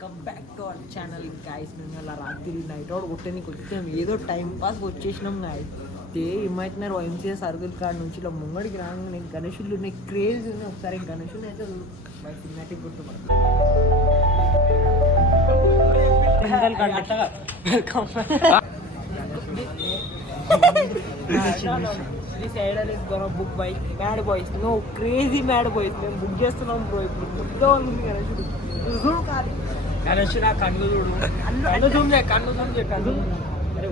Welcome back to our channel guys. మేము అలా రాత్రి నైట్ అవుట్ కొట్టడానికి వచ్చాం, ఏదో టైం పాస్ వచ్చేసినాం గాయస్. ఇమాజినరీ వైఎంసీఏ సర్కిల్ కాడ నుంచి ఇలా ముంగడికి రాగానే గణేషులు ఉన్నాయి, క్రేజ్ ఉన్నాయి. ఒకసారి గణేషులు అయితే cinematic గుర్తుపడ This idol is gonna book by Mad Boys. No, crazy Mad Boys. మేము బుక్ చేస్తున్నాం బ్రో. ఇప్పుడు ముద్దా ఉంది గణేశుడు. చూడు కాదు గణేశుడు, కన్ను చూడు, కన్ను జూమ్ చేయ, కన్ను జూమ్ చేయ, కన్ను. అరే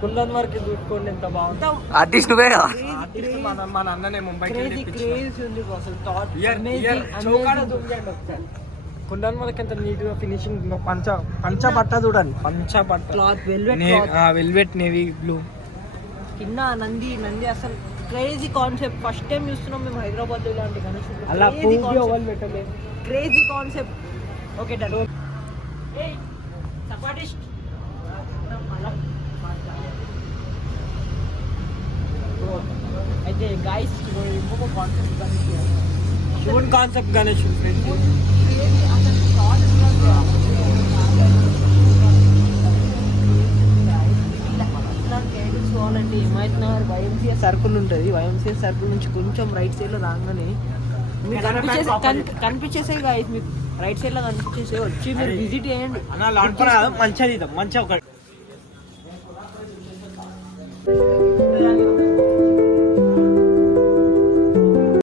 కుందన్ వరకు చూసుకోండి, ఎంత బాగుంది. ఆర్టిస్ట్ నువ్వేనా? ఆర్టిస్ట్ మన అన్ననే ముంబై క్రేజ్ ఉంది అసలు. Thought amazing. చౌకాడ జూమ్ చేయండి ఒకసారి. కుందన్ వరకు ఎంత నీట్ గా ఫినిషింగ్. పంచ బట్ట చూడండి, పంచ బట్ట క్లాత్ వెల్వెట్ నేవీ బ్లూ కింద నంది అసలు క్రేజీ కాన్సెప్ట్. ఫస్ట్ టైం చూస్తున్నాం మేము హైదరాబాద్ లో ఇలాంటి గణేశుడు. అలా పెట్టలేదు, క్రేజీ కాన్సెప్ట్. Okay done. అయితే గాయస్ ఇంకొక కాన్సెప్ట్ శివుని కాన్సెప్ట్ గణేశుడు అంటే ఇమాజినరీ వైఎంసీఏ సర్కిల్ ఉంటుంది. వైఎంసీఏ సర్కిల్ నుంచి కొంచెం రైట్ సైడ్ లో రాగానే మీకు కనిపించేసే గాయస్, మీకు రైట్ సైడ్ లో కనిపించేసే వచ్చి మీరు విజిట్ చేయండి. మంచిగా మంచిగా ఒక